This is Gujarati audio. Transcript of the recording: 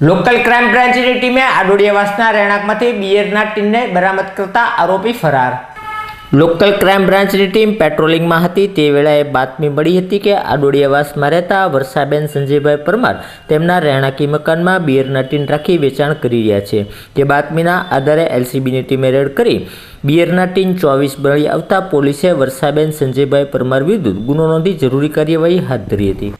લોકલ ક્રાઇમ બ્રાન્ચની ટીમે આડોડિયાવાસના રહેણાંકમાંથી બિયરના ટીનને બરામદ કરતા આરોપી ફરાર. લોકલ ક્રાઇમ બ્રાન્ચની ટીમ પેટ્રોલિંગમાં હતી. તે વેળાએ બાતમી મળી હતી કે આડોડિયાવાસમાં રહેતા વર્ષાબેન સંજયભાઈ પરમાર તેમના રહેણાંકી મકાનમાં બિયરના ટીન રાખી વેચાણ કરી રહ્યા છે. તે બાતમીના આધારે એલસીબીની ટીમે રેડ કરી બિયરના ટીન ચોવીસ મળી આવતા પોલીસે વર્ષાબેન સંજયભાઈ પરમાર વિરુદ્ધ ગુનો નોંધી જરૂરી કાર્યવાહી હાથ ધરી હતી.